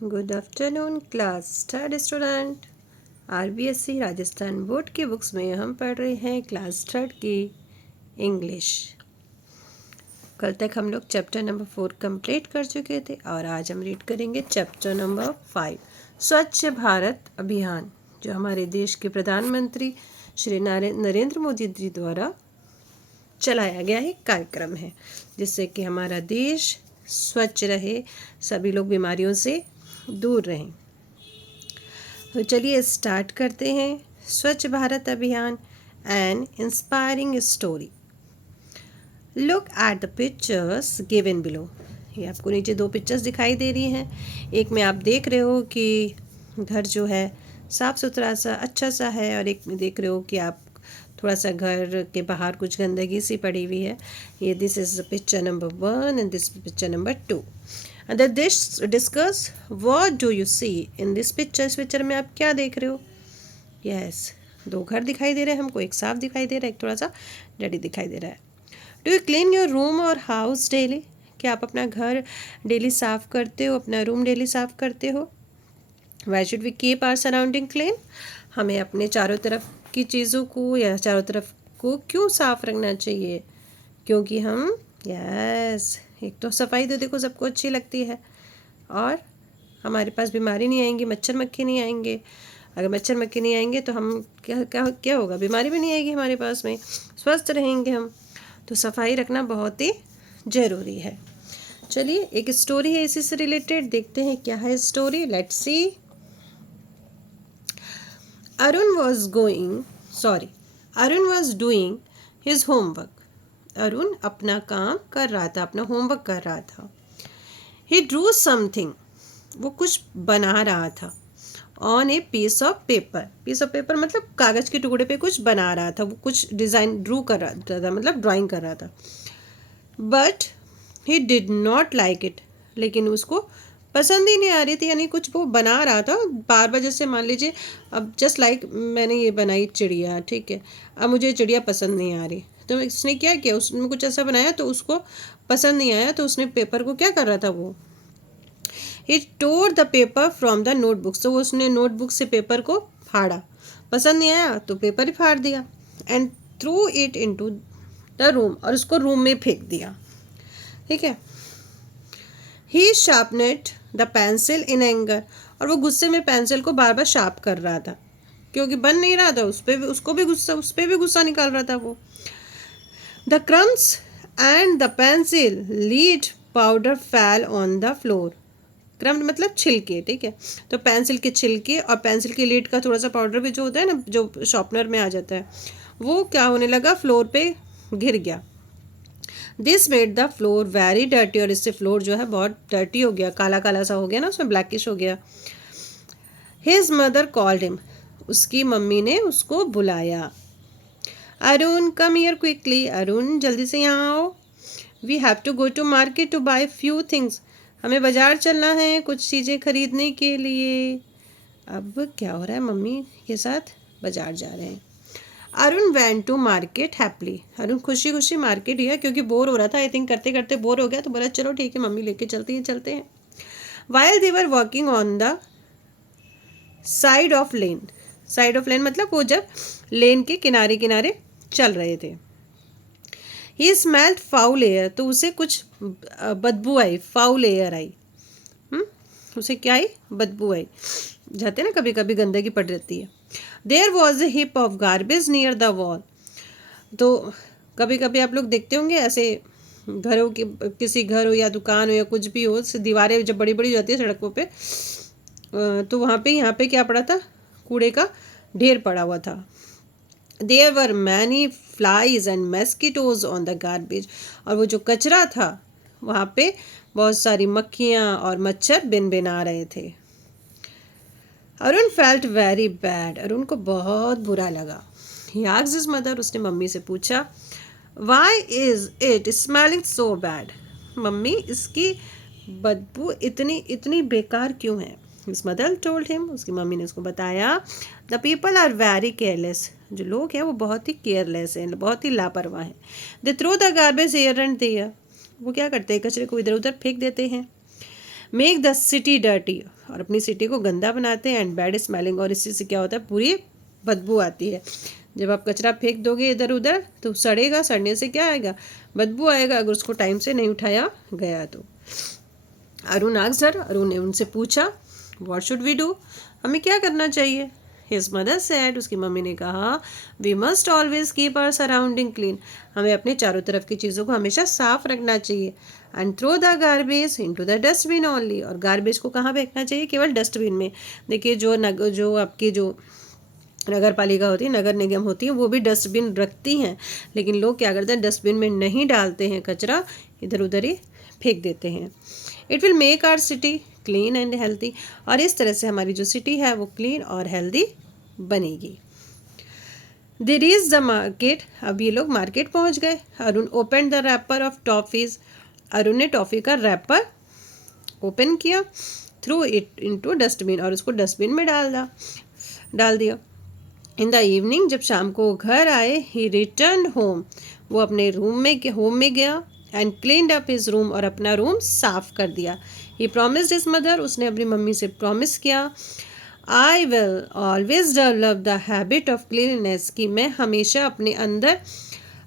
Good afternoon class third student. RBSC Rajasthan board की books में हम पढ़ रहे हैं क्लास थर्ड की इंग्लिश। कल तक हम लोग चैप्टर नंबर 4 कंप्लीट कर चुके थे और आज हम रीड करेंगे चैप्टर नंबर 5 स्वच्छ भारत अभियान, जो हमारे देश के प्रधानमंत्री श्री नरेंद्र मोदी जी द्वारा चलाया गया एक कार्यक्रम है, जिससे कि हमारा देश स्वच्छ रहे, सभी लोग बीमारियों से दूर रहें। तो चलिए स्टार्ट करते हैं। स्वच्छ भारत अभियान N inspiring story. Look at the pictures given below. ये आपको नीचे दो पिक्चर्स दिखाई दे रही हैं। एक में आप देख रहे हो कि घर जो है साफ़ सुथरा सा अच्छा सा है, और एक में देख रहे हो कि आप थोड़ा सा घर के बाहर कुछ गंदगी सी पड़ी हुई है। ये this is picture number 1 and this picture number 2। अंदर discuss what do you see in this picture. इस पिक्चर में आप क्या देख रहे हो? यस, दो घर दिखाई दे रहे हैं हमको, एक साफ दिखाई दे रहा है, एक थोड़ा सा डर्टी दिखाई दे रहा है। Do you clean your room और हाउस डेली? क्या आप अपना घर डेली साफ करते हो, अपना रूम डेली साफ करते हो? Why should we keep our surrounding clean? हमें अपने चारों तरफ की चीज़ों को या चारों तरफ को क्यों साफ रखना चाहिए? क्योंकि हम यस, एक तो सफाई तो देखो सबको अच्छी लगती है, और हमारे पास बीमारी नहीं आएंगी, मच्छर मक्खी नहीं आएंगे। अगर मच्छर मक्खी नहीं आएंगे तो हम क्या क्या क्या होगा? बीमारी भी नहीं आएगी हमारे पास में, स्वस्थ रहेंगे हम। तो सफाई रखना बहुत ही ज़रूरी है। चलिए एक स्टोरी है इसी से रिलेटेड, देखते हैं क्या है story. Let's see. Arun was doing his homework. Arun अपना काम कर रहा था, अपना होमवर्क कर रहा था। ही ड्रू समथिंग, वो कुछ बना रहा था। On a piece of paper मतलब कागज के टुकड़े पे कुछ बना रहा था, वो कुछ डिज़ाइन ड्रू कर रहा था, मतलब ड्राइंग कर रहा था। But he did not like it, लेकिन उसको पसंद ही नहीं आ रही थी। यानी कुछ वो बना रहा था बार बार, जैसे मान लीजिए अब जस्ट लाइक मैंने ये बनाई चिड़िया, ठीक है, अब मुझे चिड़िया पसंद नहीं आ रही, तो उसने क्या किया, उसने कुछ ऐसा बनाया तो उसको पसंद नहीं आया, तो उसने पेपर को क्या कर रहा था, वो ही tore the paper from the notebook. तो उसने नोटबुक से पेपर को फाड़ा, पसंद नहीं आया तो पेपर ही फाड़ दिया। And through it into the room, और उसको रूम में फेंक दिया। ठीक है। ही शार्पनेड द पेंसिल इन एंगर, और वो गुस्से में पेंसिल को बार बार शार्प कर रहा था, क्योंकि बन नहीं रहा था, उस पर भी गुस्सा निकाल रहा था वो। The crumbs and the pencil lead powder फैल ऑन द फ्लोर। क्रम्ड मतलब छिलके, ठीक है, तो पेंसिल के छिलके और पेंसिल की लीड का थोड़ा सा पाउडर भी जो होता है ना, जो शॉर्पनर में आ जाता है, वो क्या होने लगा, फ्लोर पे गिर गया। This made the floor very dirty, और इससे फ्लोर जो है बहुत डर्टी हो गया, काला काला सा हो गया ना, उसमें ब्लैकिश हो गया। हिज मदर कॉल्ड हिम, उसकी मम्मी ने उसको बुलाया। Arun come here quickly, Arun जल्दी से यहाँ आओ। We have to go to market to buy few things, हमें बाजार चलना है कुछ चीज़ें खरीदने के लिए। अब क्या हो रहा है, मम्मी के साथ बाजार जा रहे हैं। Arun went to market happily, Arun खुशी खुशी मार्केट गया, क्योंकि बोर हो रहा था, आई थिंक करते करते बोर हो गया, तो बोला चलो ठीक है मम्मी लेके चलते हैं। While they were walking on the side of lane मतलब वो जब लेन के किनारे किनारे चल रहे थे। ही स्मेल्ड फाउल एयर, तो उसे कुछ बदबू आई, फाउल एयर आई। उसे क्या आई, बदबू आई, जाते ना कभी कभी गंदगी पड़ जाती है। There was a heap of garbage near the wall, तो कभी कभी आप लोग देखते होंगे ऐसे घरों के, किसी घर हो या दुकान हो या कुछ भी हो, दीवारें जब बड़ी बड़ी हो जाती है सड़कों पे, तो वहाँ पे यहाँ पे क्या पड़ा था, कूड़े का ढेर पड़ा हुआ था। There were many flies and mosquitoes on the garbage, और वो जो कचरा था वहाँ पे बहुत सारी मक्खियाँ और मच्छर बिन आ रहे थे। Arun felt very bad, Arun को बहुत बुरा लगा। ही आस्क्ड हिज मदर, उसने मम्मी से पूछा, why is it smelling so bad, mummy इसकी बदबू इतनी इतनी बेकार क्यों है। हिज मदर टोल्ड हिम, उसकी मम्मी ने उसको बताया, the people are very careless, जो लोग हैं वो बहुत ही केयरलेस हैं, बहुत ही लापरवाह हैं। They throw the garbage here and there, वो क्या करते हैं, कचरे को इधर उधर फेंक देते हैं। मेक द सिटी डर्टी, और अपनी सिटी को गंदा बनाते हैं, एंड बैड स्मेलिंग, और इसी से क्या होता है, पूरी बदबू आती है। जब आप कचरा फेंक दोगे इधर उधर तो सड़ेगा, सड़ने से क्या आएगा, बदबू आएगा, अगर उसको टाइम से नहीं उठाया गया तो। अरुण आस्क्ड हर, अरुण ने उनसे पूछा, व्हाट शुड वी डू, हमें क्या करना चाहिए। हिज मदर सेड, उसकी मम्मी ने कहा, we must always keep our surrounding clean, हमें अपने चारों तरफ की चीज़ों को हमेशा साफ रखना चाहिए, and throw the garbage into the dustbin only, और गार्बेज को कहाँ फेंकना चाहिए, केवल डस्टबिन में। देखिए जो आपकी जो नगर पालिका होती है, नगर निगम होती है, वो भी डस्टबिन रखती हैं, लेकिन लोग क्या करते हैं, डस्टबिन में नहीं डालते हैं कचरा, इधर उधर ही फेंक देते हैं। It will make our city clean and healthy, और इस तरह से हमारी जो सिटी है वो क्लीन और हेल्दी बनेगी। दे रीच द मार्केट, अब ये लोग मार्केट पहुंच गए। Arun open the wrapper of toffees, Arun ने टॉफ़ी का रैपर ओपन किया, थ्रू इट इनटू डस्टबिन, और उसको डस्टबिन में डाल दिया। इन द इवनिंग, जब शाम को घर आए, ही रिटर्न होम, वो अपने होम में गया, and cleaned up his room, और अपना रूम साफ कर दिया। ही प्रॉमिस्ड हिज मदर, उसने अपनी मम्मी से प्रॉमिस किया, I will always develop the habit of cleanliness, कि मैं हमेशा अपने अंदर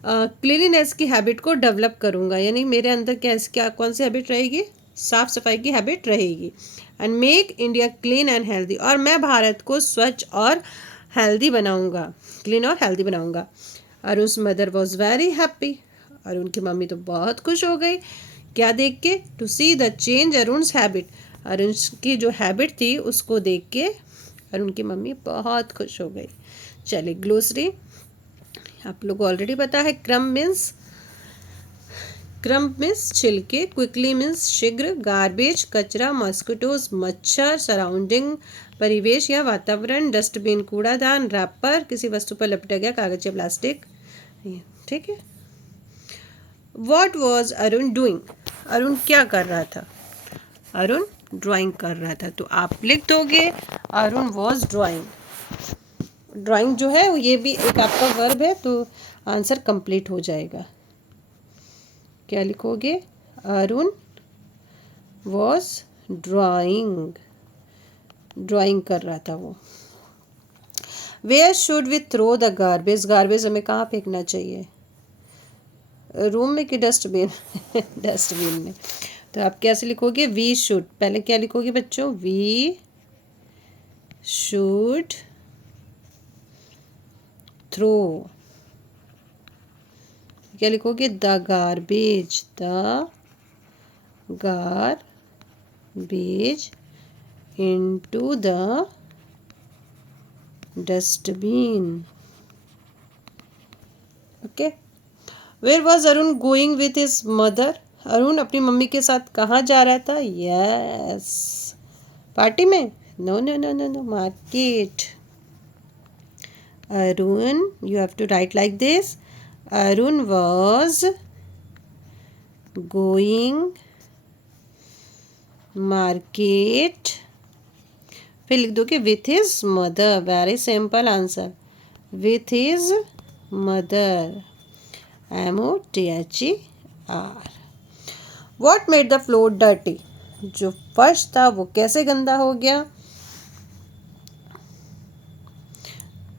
क्लीननेस की हैबिट को डेवलप करूँगा, यानी मेरे अंदर क्या कौन सी हैबिट रहेगी, साफ सफाई की हैबिट रहेगी। And make India clean and healthy, और मैं भारत को स्वच्छ और हेल्दी बनाऊंगा, क्लीन और हेल्दी बनाऊंगा। Arun's mother was very happy, Arun की मम्मी तो बहुत खुश हो गई, क्या देख के, to see the change Arun's habit, Arun की जो हैबिट थी उसको देख के अरुण की मम्मी बहुत खुश हो गई। चलिए ग्लोसरी, आप लोग को ऑलरेडी पता है, क्रम्ब मीन्स छिलके, क्विकली मीन्स शीघ्र, गार्बेज कचरा, मॉस्किटोज मच्छर, सराउंडिंग परिवेश या वातावरण, डस्टबिन कूड़ादान, रैपर किसी वस्तु पर लपटा गया कागज या प्लास्टिक, ठीक है। What was Arun doing, Arun क्या कर रहा था, अरुण ड्राइंग कर रहा था, तो आप लिख दोगे अरुण वॉज ड्राइंग। ड्राइंग जो है ये भी एक आपका वर्ब है, तो आंसर कंप्लीट हो जाएगा। क्या लिखोगे, अरुण वॉज ड्राइंग, ड्राइंग कर रहा था वो। Where should we throw the garbage, garbage हमें कहाँ फेंकना चाहिए, रूम में कि डस्टबिन डस्टबिन में। तो आप कैसे लिखोगे, वी शुड, पहले क्या लिखोगे बच्चों, वी शुड थ्रो, क्या लिखोगे, the garbage into the dustbin. Okay. Where was Arun going with his mother? Arun अपनी मम्मी के साथ कहाँ जा रहा था? Yes. पार्टी में? No. Market. Arun, you have to write like this. Arun was going market. फिर लिख दो कि with his mother, very simple answer, with his mother, MOTHER। What made the floor dirty, जो फर्श था वो कैसे गंदा हो गया,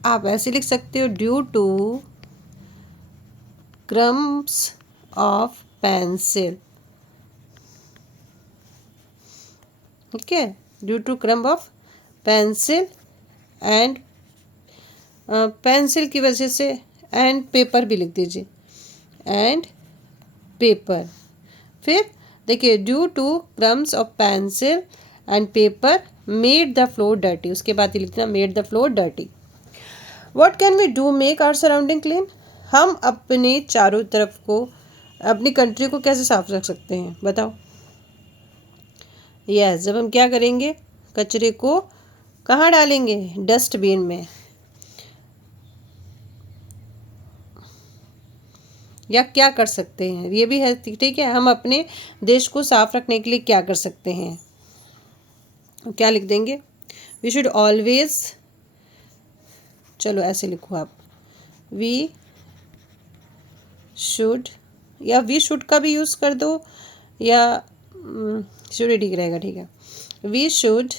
आप ऐसे लिख सकते हो, due to crumbs of pencil, ठीक है, due to crumb of pencil and pencil की वजह से, एंड पेपर भी लिख दीजिए, एंड पेपर। फिर देखिए, due to crumbs of pencil and paper made the floor dirty, उसके बाद ही लिखना made the floor dirty. What can we do make our surrounding clean, हम अपने चारों तरफ को, अपनी कंट्री को कैसे साफ रख सकते हैं, बताओ। यस, जब हम क्या करेंगे, कचरे को कहाँ डालेंगे, डस्टबिन में, या क्या कर सकते हैं, ये भी है, ठीक है, हम अपने देश को साफ रखने के लिए क्या कर सकते हैं, क्या लिख देंगे, वी शुड ऑलवेज, चलो ऐसे लिखो आप, वी शुड, या वी शुड का भी यूज़ कर दो, या शुड ही ठीक रहेगा, ठीक है। We should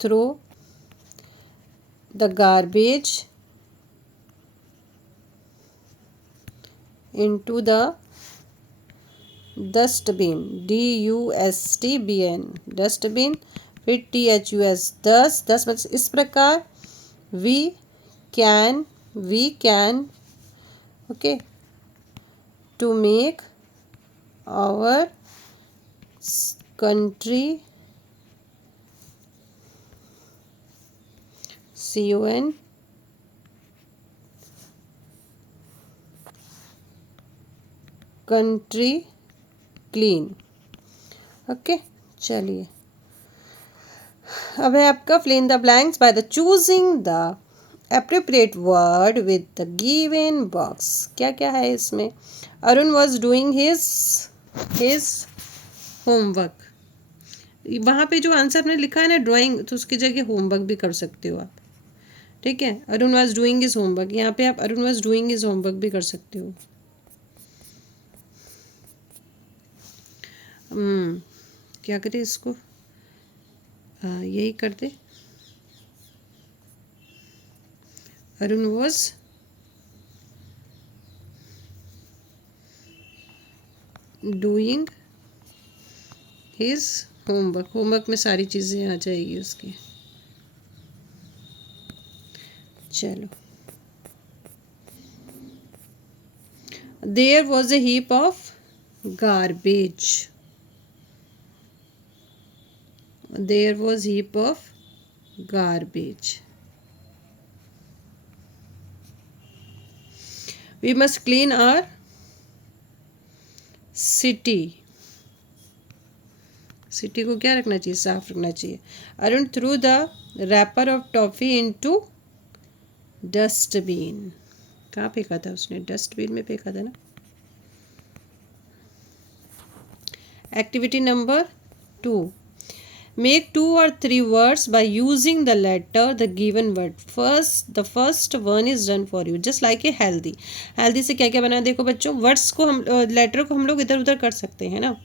throw the garbage into the dustbin, DUSTBN, dustbin. फिर THUS, दस, दस मतलब इस प्रकार। We can okay to make our country CON country clean. Okay, चलिए अब है आपका fill in the blanks by the choosing the appropriate word with the given box। क्या क्या है इसमें? Arun was doing his homework। वहाँ पे जो आंसर आपने लिखा है ना ड्राइंग, तो उसकी जगह होमवर्क भी कर सकते हो आप, ठीक है। Arun was doing his homework, यहाँ पे आप Arun was doing his homework भी कर सकते हो। क्या करें इसको, यही कर दे। Arun was doing his homework. Homework में सारी चीज़ें आ जाएगी उसकी। चलो, there was a heap of garbage, there was heap of garbage. We must clean our city, city को क्या रखना चाहिए, साफ रखना चाहिए। Arun threw the wrapper of toffee into dustbin, कहाँ फेंका था उसने, डस्टबिन में फेंका था ना। Activity number 2, make 2 or 3 words by using the letter the given word। the first one is done for you just like a healthy। healthy से क्या क्या बना, देखो बच्चों वर्ड्स को हम लेटर को हम लोग इधर उधर कर सकते हैं ना।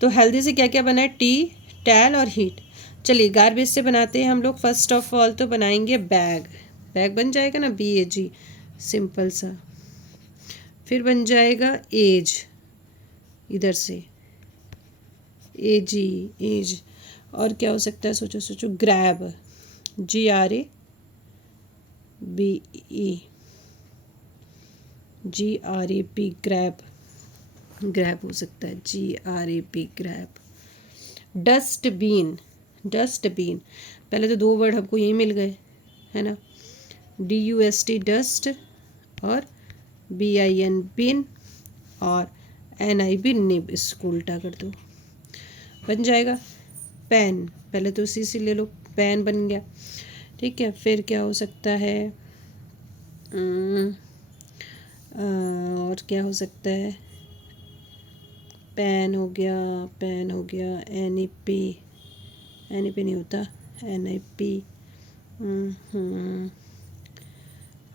तो हेल्दी से क्या क्या बना है, टी, टैल और हीट। चलिए गार्बेज से बनाते हैं हम लोग। फर्स्ट ऑफ ऑल तो बनाएंगे बैग, बैग बन जाएगा ना, BAG, सिंपल सा। फिर बन जाएगा एज, इधर से AG, एज। और क्या हो सकता है, सोचो सोचो, ग्रैब, GRABE, ग्रैब, ग्रैब हो सकता है, GRAB, ग्रैब। डस्टबिन, डस्टबिन, पहले तो 2 वर्ड हमको यही मिल गए है ना, DUST डस्ट और BIN बिन और NIB निब, इसको उल्टा कर दो, बन जाएगा। पेन, पहले तो उसी से ले लो, पेन बन गया, ठीक है। फिर क्या हो सकता है, और क्या हो सकता है, पेन हो गया, पेन हो गया, NEP, NEP नहीं होता, NIP।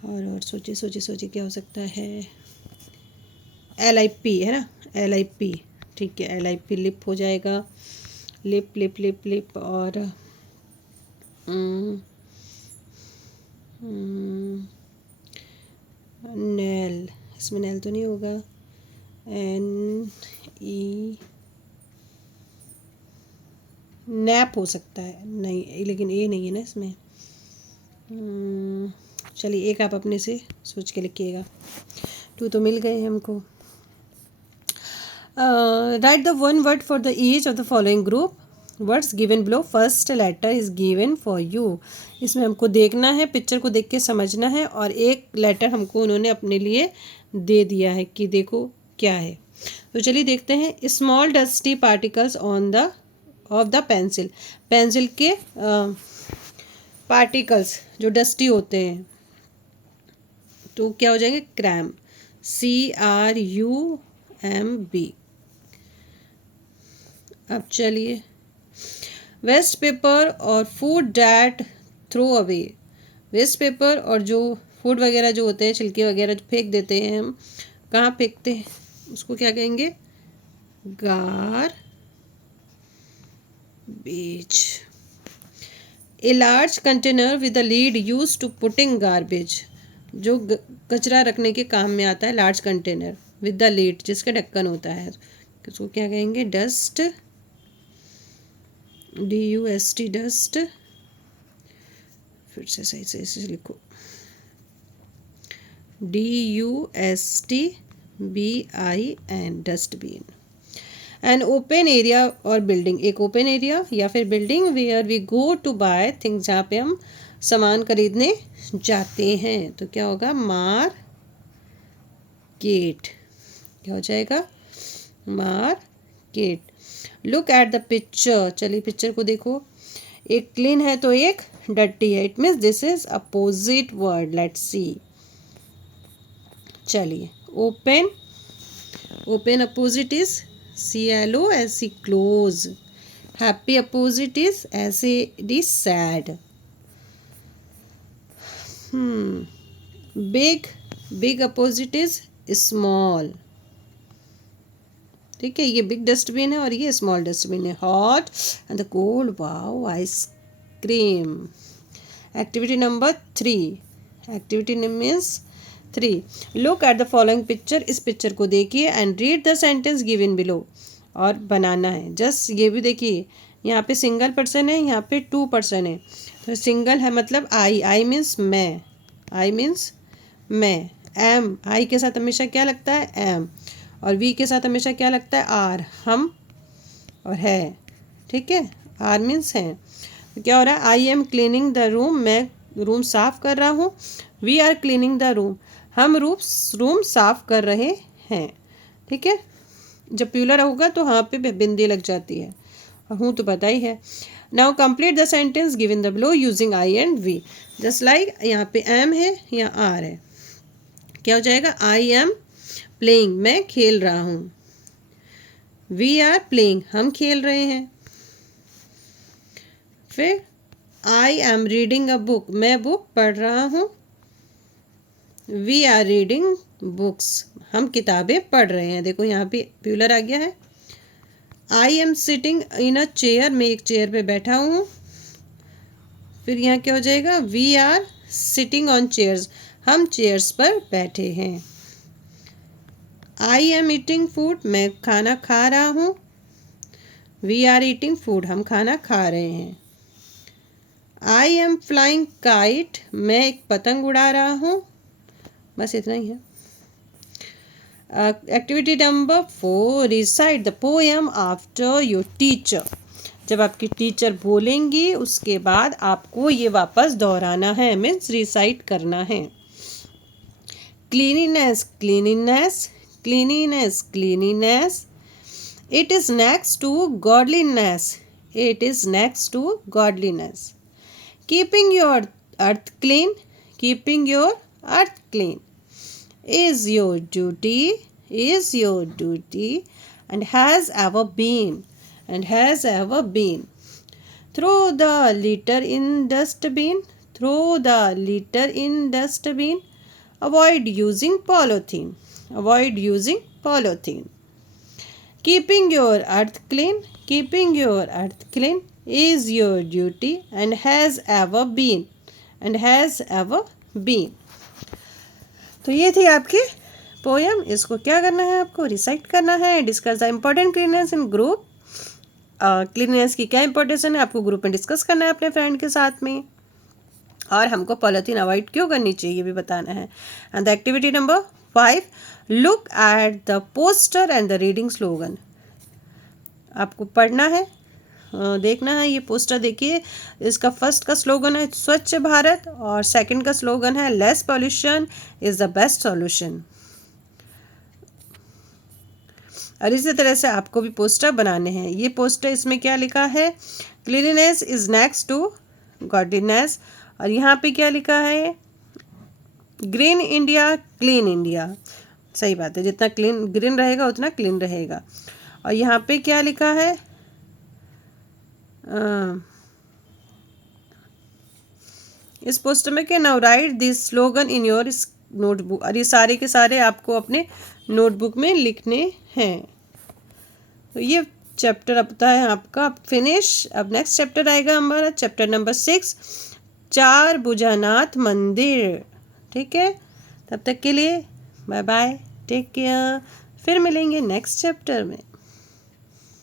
और सोचिए सोचिए सोचिए क्या हो सकता है, LIP है ना, LIP, ठीक है, LIP लिप हो जाएगा, लिप लिप लिप लिप। और नेल, इसमें नेल तो नहीं होगा, NE, नैप हो सकता है, नहीं लेकिन ए नहीं है ना इसमें। चलिए एक आप अपने से सोच के लिखिएगा, 2 तो मिल गए हमको। Right the 1 word for the each of the following group words given below। First letter is given for you. इसमें हमको देखना है, पिक्चर को देख के समझना है, और एक लेटर हमको उन्होंने अपने लिए दे दिया है कि देखो क्या है। तो चलिए देखते हैं। Small dusty particles on the of the pencil, pencil के पार्टिकल्स जो डस्टी होते हैं तो क्या हो जाएंगे, क्रैम्ब, CRUMB। अब चलिए, वेस्ट पेपर और food that throw away, waste paper और जो फूड वगैरह जो होते हैं, छिलके वगैरह जो फेंक देते हैं हम, कहाँ फेंकते हैं, उसको क्या कहेंगे, garbage. A large container with a lid used to putting garbage. जो कचरा रखने के काम में आता है, large container with the lid, जिसका ढक्कन होता है, उसको क्या कहेंगे? Dust, DUST, dust. फिर से सही से लिखो, DUSTBIN, dustbin. An open area और बिल्डिंग, एक ओपन एरिया या फिर building where we go to buy things, जहाँ पे हम सामान खरीदने जाते हैं। तो क्या होगा? मार्केट। क्या हो जाएगा? Market. Look at the picture, चलिए पिक्चर को देखो। एक क्लीन है तो एक डर्टी है, it means this is opposite word. Let's see. चलिए, open, open opposite is CLOSE, close. Happy opposite is SAD, sad. Big, big opposite is small. ठीक है, ये बिग डस्टबिन है और ये स्मॉल डस्टबिन है। Hot and the cold, wow, ice cream. Activity number 3, activity means 3, look at the following picture, इस picture को देखिए and read the sentence given below, और बनाना है। जस्ट ये भी देखिए, यहाँ पे सिंगल पर्सन है, यहाँ पे 2 पर्सन है। तो सिंगल है मतलब आई मीन्स मैं, आई मीन्स मैं। एम, आई के साथ हमेशा क्या लगता है? एम। और वी के साथ हमेशा क्या लगता है? आर, हम और है। ठीक है, आर मीन्स है। तो क्या हो रहा है? I am cleaning the room, मैं रूम साफ कर रहा हूँ। We are cleaning the room, हम रूम साफ कर रहे हैं। ठीक है, जब प्यूलर होगा तो यहाँ पे बिंदी लग जाती है, और हूँ तो पता ही है। Now complete the sentence given the below using I and we. Just like यहाँ पे एम है, यहाँ आर है। क्या हो जाएगा? आई एम प्लेइंग, मैं खेल रहा हूँ। वी आर प्लेइंग, हम खेल रहे हैं। फिर I am reading a book, मैं बुक पढ़ रहा हूँ। वी आर रीडिंग बुक्स, हम किताबें पढ़ रहे हैं। देखो यहाँ पे प्यूलर आ गया है। I am sitting in a chair, मैं एक चेयर पे बैठा हूँ। फिर यहाँ क्या हो जाएगा? We are sitting on chairs, हम चेयर्स पर बैठे हैं। आई एम ईटिंग फूड, मैं खाना खा रहा हूँ। वी आर ईटिंग फूड, हम खाना खा रहे हैं। आई एम फ्लाइंग काइट, मैं एक पतंग उड़ा रहा हूँ। बस इतना ही है। Activity number 4, recite the poem after your teacher. जब आपकी टीचर बोलेंगी उसके बाद आपको ये वापस दोहराना है, मीन्स रिसाइट करना है। Cleanliness, cleanliness, cleanliness, cleanliness. It is next to godliness, it is next to godliness. Keeping your earth clean, keeping your earth clean is your duty, is your duty, and has ever been, and has ever been. Throw the litter in dustbin, throw the litter in dustbin. Avoid using polythene, avoid using polythene. Keeping your earth clean, keeping your earth clean is your duty and has ever been, and has ever been. तो ये थी आपकी poem. इसको क्या करना है? आपको recite करना है। Discuss the important cleanliness in group, cleanliness की क्या इंपॉर्टेंस है आपको ग्रुप में डिस्कस करना है अपने फ्रेंड के साथ में। और हमको पॉलीथीन अवॉइड क्यों करनी चाहिए ये भी बताना है। And the activity number 5, look at the poster and the reading slogan. आपको पढ़ना है, देखना है ये पोस्टर। देखिए, इसका फर्स्ट का स्लोगन है स्वच्छ भारत और सेकंड का स्लोगन है less pollution is the best solution. और इसी तरह से आपको भी पोस्टर बनाने हैं। ये पोस्टर, इसमें क्या लिखा है? Cleanliness is next to godliness. और यहाँ पे क्या लिखा है? Green India, clean India. सही बात है, जितना क्लीन ग्रीन रहेगा उतना क्लीन रहेगा। और यहाँ पे क्या लिखा है? इस पोस्टर में क्या? Now right this slogan in your notebook. और ये सारे के सारे आपको अपने नोटबुक में लिखने हैं। तो ये चैप्टर अब होता है आपका फिनिश। अब नेक्स्ट चैप्टर आएगा हमारा चैप्टर नंबर 6, चार भुजानाथ मंदिर। ठीक है, तब तक के लिए बाय बाय, टेक केयर, फिर मिलेंगे नेक्स्ट चैप्टर में।